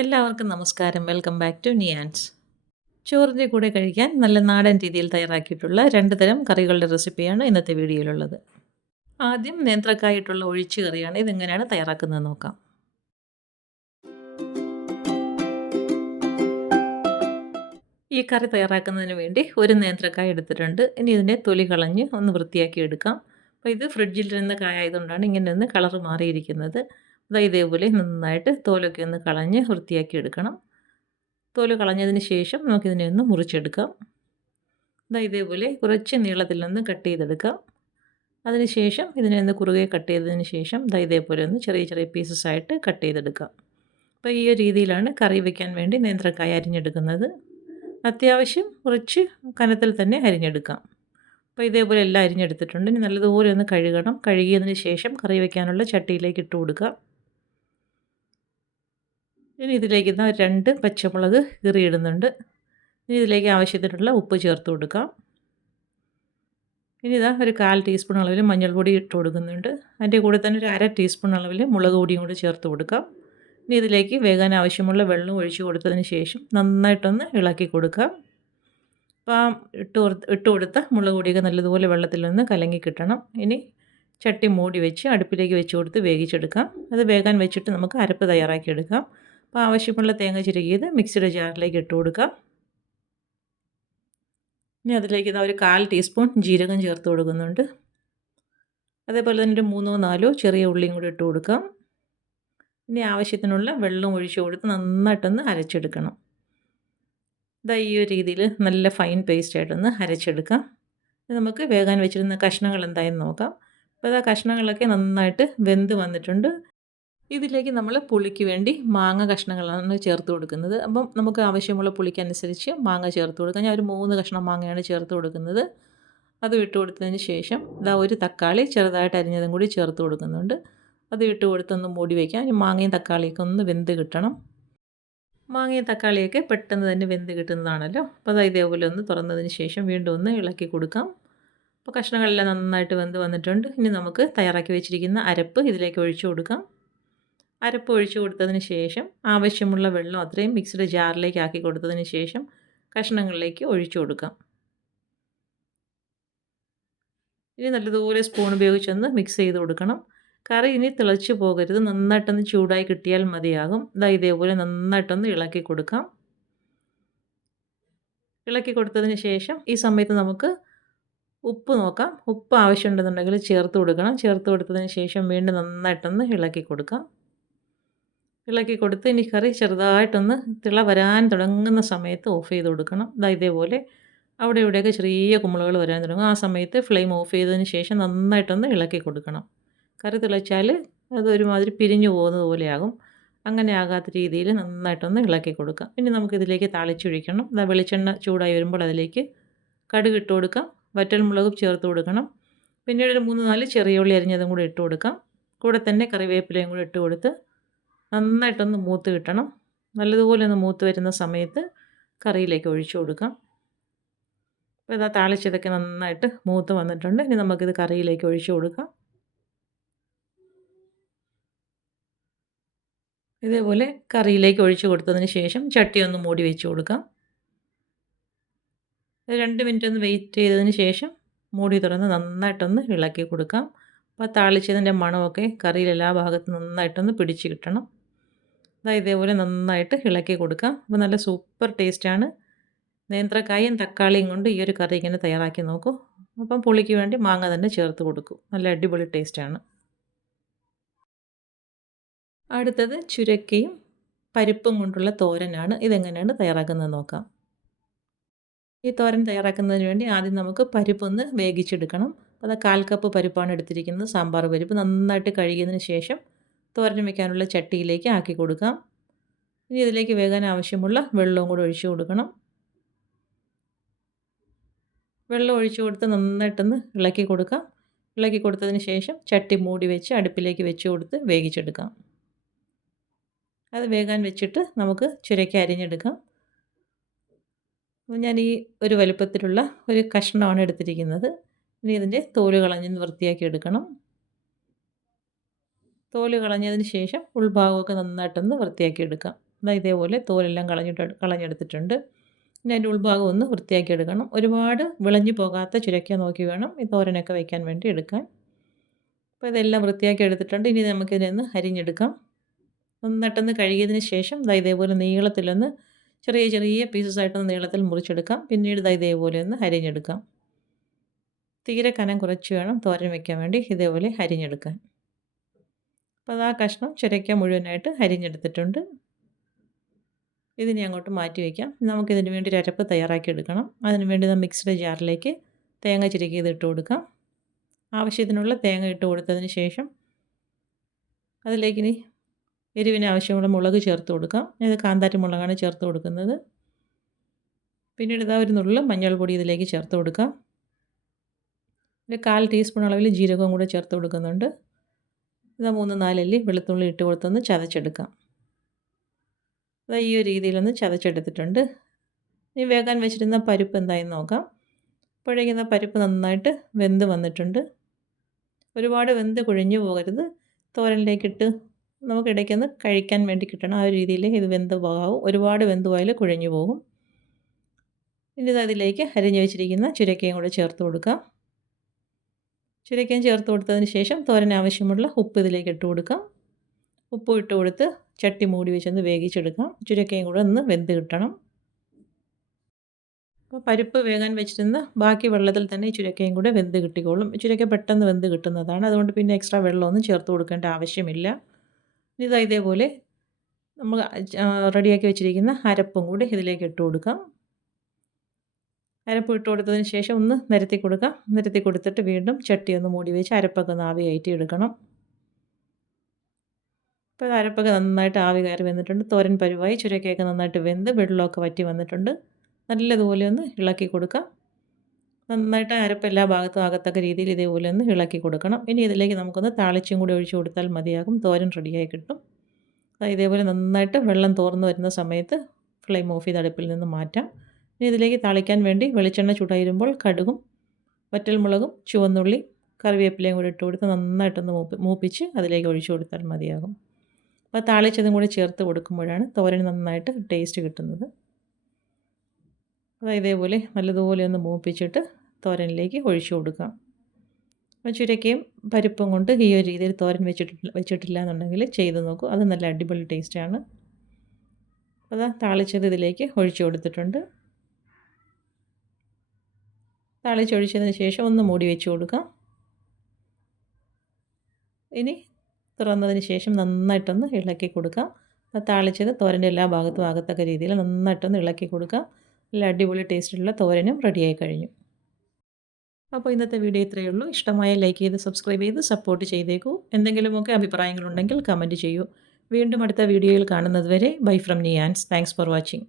എല്ലാവർക്കും നമസ്കാരം. Welcome back to Niyans. ചോറിൻ്റെ കൂടെ കഴിക്കാൻ നല്ല നാടൻ രീതിയിൽ തയ്യാറാക്കിയിട്ടുള്ള 2 തരം കറികളുടെ റെസിപ്പിയാണ് ഇന്നത്തെ വീഡിയോയിലുള്ളത്. ആദ്യം നേന്ത്രക്കായിട്ടുള്ള ഒഴിച്ച് കറിയാണ്. ഇതെങ്ങനെയാണ് തയ്യാറാക്കുന്നത് നോക്കാം. ഈ കറി തയ്യാറാക്കുന്നതിന് വേണ്ടി ഒരു നേന്ത്രക്കായ എടുത്തിട്ടുണ്ട്. ഇനി ഇതിൻ്റെ തൊലി കളഞ്ഞ് ഒന്ന് വൃത്തിയാക്കി എടുക്കാം. അപ്പോൾ ഇത് ഫ്രിഡ്ജിൽ ഇരുന്ന കായ ആയതുകൊണ്ടാണ് ഇങ്ങനെ ഒന്ന് കളർ മാറിയിരിക്കുന്നത്. ഇതേപോലെ നന്നായിട്ട് തോലൊക്കെ ഒന്ന് കളഞ്ഞ് വൃത്തിയാക്കി എടുക്കണം. തോല് കളഞ്ഞതിന് ശേഷം നമുക്കിതിനെ ഒന്ന് മുറിച്ചെടുക്കാം. ഇതേപോലെ കുറച്ച് നീളത്തിൽ നിന്ന് കട്ട് ചെയ്തെടുക്കാം. അതിനുശേഷം ഇതിനെ ഒന്ന് കുറുകെ കട്ട് ചെയ്തതിന് ശേഷം ഇതേപോലെ ഒന്ന് ചെറിയ ചെറിയ പീസസ് ആയിട്ട് കട്ട് ചെയ്തെടുക്കാം. അപ്പോൾ ഈ ഒരു രീതിയിലാണ് കറി വയ്ക്കാൻ വേണ്ടി നേന്ത്രക്കായ അരിഞ്ഞെടുക്കുന്നത്. അത്യാവശ്യം കുറച്ച് കനത്തിൽ തന്നെ അരിഞ്ഞെടുക്കാം. അപ്പോൾ ഇതേപോലെ എല്ലാം അരിഞ്ഞെടുത്തിട്ടുണ്ട്. ഇനി നല്ലതുപോലെ ഒന്ന് കഴുകണം. കഴുകിയതിന് ശേഷം കറി വയ്ക്കാനുള്ള ചട്ടിയിലേക്ക് ഇട്ട് കൊടുക്കാം. ഇനി ഇതിലേക്ക് 2 പച്ചമുളക് കീറിയിടുന്നുണ്ട്. ഇനി ഇതിലേക്ക് ആവശ്യത്തിനുള്ള ഉപ്പ് ചേർത്ത് കൊടുക്കാം. ഇനി ഒരു 1/4 ടീസ്പൂൺ അളവിൽ മഞ്ഞൾപ്പൊടി ഇട്ട് കൊടുക്കുന്നുണ്ട്. അതിൻ്റെ കൂടെ തന്നെ ഒരു 1/2 ടീസ്പൂൺ അളവിൽ മുളക് പൊടിയും കൂടി ചേർത്ത് കൊടുക്കാം. ഇനി ഇതിലേക്ക് വേകാൻ ആവശ്യമുള്ള വെള്ളം ഒഴിച്ച് കൊടുത്തതിന് ശേഷം നന്നായിട്ടൊന്ന് ഇളക്കി കൊടുക്കാം. അപ്പോൾ ഇട്ട് കൊടുത്ത മുളക് പൊടിയൊക്കെ നല്ലതുപോലെ വെള്ളത്തിൽ നിന്ന് കലങ്ങി കിട്ടണം. ഇനി ചട്ടി മൂടി വെച്ച് അടുപ്പിലേക്ക് വെച്ച് കൊടുത്ത് വേവിച്ചെടുക്കാം. അത് വേകാൻ വെച്ചിട്ട് നമുക്ക് അരപ്പ് തയ്യാറാക്കിയെടുക്കാം. അപ്പോൾ ആവശ്യമുള്ള തേങ്ങ ചിരകിയത് മിക്സിയുടെ ജാറിലേക്ക് ഇട്ട് കൊടുക്കാം. ഇനി അതിലേക്ക് ഒരു 1/4 ടീസ്പൂൺ ജീരകം ചേർത്ത് കൊടുക്കുന്നുണ്ട്. അതേപോലെ തന്നെ ഒരു 3-4 ചെറിയ ഉള്ളിയും കൂടി ഇട്ട് കൊടുക്കാം. ഇനി ആവശ്യത്തിനുള്ള വെള്ളം ഒഴിച്ച് കൊടുത്ത് നന്നായിട്ടൊന്ന് അരച്ചെടുക്കണം. ഈ ഒരു രീതിയിൽ നല്ല ഫൈൻ പേസ്റ്റായിട്ടൊന്ന് അരച്ചെടുക്കാം. നമുക്ക് വേകാൻ വെച്ചിരുന്ന കഷ്ണങ്ങൾ എന്തായെന്ന് നോക്കാം. അപ്പോൾ കഷ്ണങ്ങളൊക്കെ നന്നായിട്ട് വെന്ത് വന്നിട്ടുണ്ട്. ഇതിലേക്ക് നമ്മൾ പുളിക്ക് വേണ്ടി മാങ്ങ കഷ്ണങ്ങളാണ് ചേർത്ത് കൊടുക്കുന്നത്. അപ്പം നമുക്ക് ആവശ്യമുള്ള പുളിക്കനുസരിച്ച് മാങ്ങ ചേർത്ത് കൊടുക്കാം. ഞാൻ ഒരു 3 കഷ്ണം മാങ്ങയാണ് ചേർത്ത് കൊടുക്കുന്നത്. അത് ഇട്ട് കൊടുത്തതിന് ശേഷം ഒരു തക്കാളി ചെറുതായിട്ട് അരിഞ്ഞതും കൂടി ചേർത്ത് കൊടുക്കുന്നുണ്ട്. അത് ഇട്ട് കൊടുത്തൊന്ന് മൂടി വയ്ക്കാം. ഈ മാങ്ങയും തക്കാളിയൊക്കെ ഒന്ന് വെന്ത് കിട്ടണം. മാങ്ങയും തക്കാളിയൊക്കെ പെട്ടെന്ന് തന്നെ വെന്ത് കിട്ടുന്നതാണല്ലോ. അപ്പോൾ ഇതേപോലെ ഒന്ന് തുറന്നതിന് ശേഷം വീണ്ടും ഒന്ന് ഇളക്കി കൊടുക്കാം. അപ്പോൾ കഷ്ണങ്ങളെല്ലാം നന്നായിട്ട് വെന്ത് വന്നിട്ടുണ്ട്. ഇനി നമുക്ക് തയ്യാറാക്കി വെച്ചിരിക്കുന്ന അരപ്പ് ഇതിലേക്ക് ഒഴിച്ചു കൊടുക്കാം. അരപ്പ് ഒഴിച്ചു കൊടുത്തതിന് ശേഷം ആവശ്യമുള്ള വെള്ളം അത്രയും മിക്സിയുടെ ജാറിലേക്ക് ആക്കി കൊടുത്തതിന് ശേഷം കഷ്ണങ്ങളിലേക്ക് ഒഴിച്ചു കൊടുക്കാം. ഇനി നല്ലതുപോലെ സ്പൂൺ ഉപയോഗിച്ചൊന്ന് മിക്സ് ചെയ്ത് കൊടുക്കണം. കറി ഇനി തിളച്ച് പോകരുത്. നന്നായിട്ടൊന്ന് ചൂടായി കിട്ടിയാൽ മതിയാകും. ഇതേപോലെ നന്നായിട്ടൊന്ന് ഇളക്കി കൊടുക്കാം. ഇളക്കി കൊടുത്തതിന് ശേഷം ഈ സമയത്ത് നമുക്ക് ഉപ്പ് നോക്കാം. ഉപ്പ് ആവശ്യമുണ്ടെന്നുണ്ടെങ്കിൽ ചേർത്ത് കൊടുക്കണം. ചേർത്ത് കൊടുത്തതിന് ശേഷം വീണ്ടും നന്നായിട്ടൊന്ന് ഇളക്കി കൊടുക്കാം. ഇളക്കി കൊടുത്ത് ഇനി കറി ചെറുതായിട്ടൊന്ന് തിള വരാൻ തുടങ്ങുന്ന സമയത്ത് ഓഫ് ചെയ്ത് കൊടുക്കണം. ഇതേപോലെ അവിടെ ഇവിടെയൊക്കെ ചെറിയ കുമിളകൾ വരാൻ തുടങ്ങും. ആ സമയത്ത് ഫ്ലെയിം ഓഫ് ചെയ്തതിന് ശേഷം നന്നായിട്ടൊന്ന് ഇളക്കി കൊടുക്കണം. കറി തിളച്ചാൽ അതൊരുമാതിരി പിരിഞ്ഞു പോകുന്നത് പോലെയാകും. അങ്ങനെ ആകാത്ത രീതിയിൽ നന്നായിട്ടൊന്ന് ഇളക്കി കൊടുക്കാം. ഇനി നമുക്കിതിലേക്ക് താളിച്ചൊഴിക്കണം. വെളിച്ചെണ്ണ ചൂടായി വരുമ്പോൾ അതിലേക്ക് കടുക് ഇട്ട് കൊടുക്കാം. വറ്റൽമുളകും ചേർത്ത് കൊടുക്കണം. പിന്നീട് ഒരു 3-4 ചെറിയ ഉള്ളി അരിഞ്ഞതും കൂടി ഇട്ട് കൊടുക്കാം. കൂടെ തന്നെ കറിവേപ്പിലയും കൂടി ഇട്ട് കൊടുത്ത് നന്നായിട്ടൊന്ന് മൂത്ത് കിട്ടണം. നല്ലതുപോലെ ഒന്ന് മൂത്ത് വരുന്ന സമയത്ത് കറിയിലേക്ക് ഒഴിച്ചു കൊടുക്കാം. അപ്പോൾ താളിച്ചതൊക്കെ നന്നായിട്ട് മൂത്ത് വന്നിട്ടുണ്ട്. ഇനി നമുക്കിത് കറിയിലേക്ക് ഒഴിച്ചു കൊടുക്കാം. ഇതേപോലെ കറിയിലേക്ക് ഒഴിച്ചു കൊടുത്തതിന് ശേഷം ചട്ടി ഒന്ന് മൂടി വെച്ച് കൊടുക്കാം. 2 മിനിറ്റ് ഒന്ന് വെയിറ്റ് ചെയ്തതിന് ശേഷം മൂടി തുറന്ന് നന്നായിട്ടൊന്ന് ഇളക്കി കൊടുക്കാം. അപ്പോൾ താളിച്ചതിൻ്റെ മണമൊക്കെ കറിയിൽ എല്ലാ ഭാഗത്തും നന്നായിട്ടൊന്ന് പിടിച്ച് കിട്ടണം. ഇതേപോലെ നന്നായിട്ട് ഇളക്കി കൊടുക്കാം. അപ്പോൾ നല്ല സൂപ്പർ ടേസ്റ്റാണ്. നേന്ത്രക്കായും തക്കാളിയും കൊണ്ട് ഈ ഒരു കറി ഇങ്ങനെ തയ്യാറാക്കി നോക്കൂ. അപ്പം പുളിക്ക് വേണ്ടി മാങ്ങ തന്നെ ചേർത്ത് കൊടുക്കും. നല്ല അടിപൊളി ടേസ്റ്റാണ്. അടുത്തത് ചുരക്കയും പരിപ്പും കൊണ്ടുള്ള തോരനാണ്. ഇതെങ്ങനെയാണ് തയ്യാറാക്കുന്നത് നോക്കാം. ഈ തോരൻ തയ്യാറാക്കുന്നതിന് വേണ്ടി ആദ്യം നമുക്ക് പരിപ്പൊന്ന് വേവിച്ചെടുക്കണം. അപ്പോൾ 1/4 കപ്പ് പരിപ്പാണ് എടുത്തിരിക്കുന്നത്. സാമ്പാർ പരിപ്പ് നന്നായിട്ട് കഴുകിയതിന് ശേഷം തോരൻ വയ്ക്കാനുള്ള ചട്ടിയിലേക്ക് ആക്കി കൊടുക്കാം. ഇനി ഇതിലേക്ക് വേകാൻ ആവശ്യമുള്ള വെള്ളവും കൂടി ഒഴിച്ചു കൊടുക്കണം. വെള്ളം ഒഴിച്ചു കൊടുത്ത് നന്നായിട്ടൊന്ന് ഇളക്കി കൊടുക്കാം. ഇളക്കി കൊടുത്തതിന് ശേഷം ചട്ടി മൂടി വെച്ച് അടുപ്പിലേക്ക് വെച്ച് കൊടുത്ത് വേവിച്ചെടുക്കാം. അത് വേകാൻ വെച്ചിട്ട് നമുക്ക് ചുരയ്ക്ക് അരിഞ്ഞെടുക്കാം. ഞാൻ ഈ ഒരു വലുപ്പത്തിലുള്ള ഒരു കഷ്ണമാണ് എടുത്തിരിക്കുന്നത്. ഇനി ഇതിൻ്റെ തോല് കളഞ്ഞ് വൃത്തിയാക്കി എടുക്കണം. തോല് കളഞ്ഞതിന് ശേഷം ഉൾഭാഗമൊക്കെ നന്നായിട്ടൊന്ന് വൃത്തിയാക്കി എടുക്കാം. ഇതേപോലെ തോലെല്ലാം കളഞ്ഞെടുത്തിട്ടുണ്ട്. ഇനി അതിൻ്റെ ഉൾഭാഗം ഒന്ന് വൃത്തിയാക്കി എടുക്കണം. ഒരുപാട് വിളഞ്ഞു പോകാത്ത ചുരക്ക നോക്കി വേണം ഈ തോരനൊക്കെ വയ്ക്കാൻ വേണ്ടി എടുക്കാൻ. അപ്പോൾ ഇതെല്ലാം വൃത്തിയാക്കി എടുത്തിട്ടുണ്ട്. ഇനി നമുക്കിതിനൊന്ന് അരിഞ്ഞെടുക്കാം. നന്നായിട്ടൊന്ന് കഴുകിയതിന് ശേഷം ഇതേപോലെ നീളത്തിലൊന്ന് ചെറിയ ചെറിയ പീസസായിട്ടൊന്ന് നീളത്തിൽ മുറിച്ചെടുക്കാം. പിന്നീട് ഇതേപോലെ ഒന്ന് അരിഞ്ഞെടുക്കാം. തീരെ കനം കുറച്ച് വേണം തോരൻ വയ്ക്കാൻ വേണ്ടി ഇതേപോലെ അരിഞ്ഞെടുക്കാൻ. അപ്പോൾ ആ കഷ്ണം ചുരയ്ക്ക മുഴുവനായിട്ട് അരിഞ്ഞെടുത്തിട്ടുണ്ട്. ഇതിനെ അങ്ങോട്ട് മാറ്റി വയ്ക്കാം. നമുക്കിതിന് വേണ്ടി ഒരു അരപ്പ് തയ്യാറാക്കി എടുക്കണം. അതിന് വേണ്ടി മിക്സിയുടെ ജാറിലേക്ക് തേങ്ങ ചിരകിയത് ഇട്ട് കൊടുക്കാം. ആവശ്യത്തിനുള്ള തേങ്ങ ഇട്ട് കൊടുത്തതിന് ശേഷം അതിലേക്ക് ഇനി എരിവിന് ആവശ്യമുള്ള മുളക് ചേർത്ത് കൊടുക്കാം. ഇത് കാന്താരി മുളകാണ് ചേർത്ത് കൊടുക്കുന്നത്. പിന്നീട് ഒരു നുള്ള് മഞ്ഞൾപ്പൊടി ഇതിലേക്ക് ചേർത്ത് കൊടുക്കാം. ഒരു 1/4 ടീസ്പൂൺ അളവിൽ ജീരകവും കൂടെ ചേർത്ത് കൊടുക്കുന്നുണ്ട്. 3-4 അല്ലി വെളുത്തുള്ളി ഇട്ട് കൊടുത്തൊന്ന് ചതച്ചെടുക്കാം. ഈ ഒരു രീതിയിലൊന്ന് ചതച്ചെടുത്തിട്ടുണ്ട്. ഇനി വേകാൻ വെച്ചിരുന്ന പരിപ്പ് എന്തായെന്ന് നോക്കാം. അപ്പോഴേക്കും പരിപ്പ് നന്നായിട്ട് വെന്ത് വന്നിട്ടുണ്ട്. ഒരുപാട് വെന്ത് കുഴഞ്ഞു പോകരുത്. തോരനിലേക്കിട്ട് നമുക്ക് ഇടയ്ക്കൊന്ന് കഴിക്കാൻ വേണ്ടി കിട്ടണം. ആ ഒരു രീതിയിൽ ഇത് വെന്ത് പോകാവും. ഒരുപാട് വെന്ത് പോയാൽ കുഴഞ്ഞു പോകും. ഇനി അതിലേക്ക് അരിഞ്ഞു വെച്ചിരിക്കുന്ന ചുരക്കയും കൂടെ ചേർത്ത് കൊടുക്കാം. ചുരക്കയും ചേർത്ത് കൊടുത്തതിന് ശേഷം തോരന് ആവശ്യമുള്ള ഉപ്പ് ഇതിലേക്ക് ഇട്ട് കൊടുക്കാം. ഉപ്പ് ഇട്ട് കൊടുത്ത് ചട്ടി മൂടി വെച്ചൊന്ന് വേവിച്ചെടുക്കാം. ചുരക്കയും കൂടെ ഒന്ന് വെന്ത് കിട്ടണം. അപ്പോൾ പരിപ്പ് വേകാൻ വെച്ചിരുന്ന ബാക്കി വെള്ളത്തിൽ തന്നെ ഈ ചുരക്കയും കൂടെ വെന്ത് കിട്ടിക്കോളും. ചുരക്ക പെട്ടെന്ന് വെന്ത് കിട്ടുന്നതാണ്. അതുകൊണ്ട് പിന്നെ എക്സ്ട്രാ വെള്ളമൊന്നും ചേർത്ത് കൊടുക്കേണ്ട ആവശ്യമില്ല. ഇനി ഇതേപോലെ നമ്മൾ റെഡിയാക്കി വെച്ചിരിക്കുന്ന അരപ്പും കൂടി ഇതിലേക്ക് ഇട്ട് കൊടുക്കാം. അരപ്പ് ഇട്ട് കൊടുത്തതിന് ശേഷം ഒന്ന് നിരത്തി കൊടുക്കാം. നിരത്തി കൊടുത്തിട്ട് വീണ്ടും ചട്ടി ഒന്ന് മൂടി വെച്ച് അരപ്പൊക്കെ ഒന്ന് ആവി കയറ്റി എടുക്കണം. ഇപ്പോൾ അരപ്പൊക്കെ നന്നായിട്ട് ആവി കയറി വന്നിട്ടുണ്ട്. തോരൻ പരുവായി. ചുരക്കയൊക്കെ നന്നായിട്ട് വെന്ത് വെള്ളമൊക്കെ വറ്റി വന്നിട്ടുണ്ട്. നല്ലതുപോലെ ഒന്ന് ഇളക്കി കൊടുക്കാം. നന്നായിട്ട് അരപ്പ് എല്ലാ ഭാഗത്തും ആകത്തക്ക രീതിയിൽ ഇതേപോലെ ഒന്ന് ഇളക്കി കൊടുക്കണം. ഇനി ഇതിലേക്ക് നമുക്കൊന്ന് താളിച്ചും കൂടി ഒഴിച്ച് കൊടുത്താൽ മതിയാകും. തോരൻ റെഡിയായി കിട്ടും. ഇതേപോലെ നന്നായിട്ട് വെള്ളം തോർന്ന് വരുന്ന സമയത്ത് ഫ്ലെയിം ഓഫ് ചെയ്ത് അടുപ്പിൽ നിന്ന് മാറ്റാം. ഇനി ഇതിലേക്ക് താളിക്കാൻ വേണ്ടി വെളിച്ചെണ്ണ ചൂടായിരുമ്പോൾ കടുകും വറ്റൽമുളകും ചുവന്നുള്ളി കറിവേപ്പിലയും കൂടി ഇട്ട് കൊടുത്ത് നന്നായിട്ടൊന്ന് മൂപ്പിച്ച് അതിലേക്ക് ഒഴിച്ചു കൊടുത്താൽ മതിയാകും. അപ്പോൾ താളിച്ചതും കൂടി ചേർത്ത് കൊടുക്കുമ്പോഴാണ് തോരൻ നന്നായിട്ട് ടേസ്റ്റ് കിട്ടുന്നത്. ഇതേപോലെ നല്ലതുപോലെ ഒന്ന് മൂപ്പിച്ചിട്ട് തോരനിലേക്ക് ഒഴിച്ചു കൊടുക്കാം. അപ്പോൾ ചുരക്കയും പരിപ്പും കൊണ്ട് ഈ ഒരു രീതിയിൽ തോരൻ വെച്ചിട്ടില്ല എന്നുണ്ടെങ്കിൽ ചെയ്ത് നോക്കൂ. അത് നല്ല അടിപൊളി ടേസ്റ്റാണ്. അപ്പോൾ താളിച്ചത് ഇതിലേക്ക് ഒഴിച്ചു കൊടുത്തിട്ടുണ്ട്. താളിച്ചൊഴിച്ചതിന് ശേഷം ഒന്ന് മൂടി വെച്ച് കൊടുക്കാം. ഇനി തുറന്നതിന് ശേഷം നന്നായിട്ടൊന്ന് ഇളക്കി കൊടുക്കാം. താളിച്ചത് തോരൻ്റെ എല്ലാ ഭാഗത്തും ആകത്തക്ക രീതിയിൽ നന്നായിട്ടൊന്ന് ഇളക്കി കൊടുക്കാം. നല്ല അടിപൊളി ടേസ്റ്റുള്ള തോരനും റെഡിയായി കഴിഞ്ഞു. അപ്പോൾ ഇന്നത്തെ വീഡിയോ ഇത്രയേ ഉള്ളൂ. ഇഷ്ടമായ ലൈക്ക് ചെയ്ത് സബ്സ്ക്രൈബ് ചെയ്ത് സപ്പോർട്ട് ചെയ്തേക്കൂ. എന്തെങ്കിലുമൊക്കെ അഭിപ്രായങ്ങളുണ്ടെങ്കിൽ കമൻറ്റ് ചെയ്യൂ. വീണ്ടും അടുത്ത വീഡിയോയിൽ കാണുന്നത് വരെ bye from Niyans. Thanks for watching.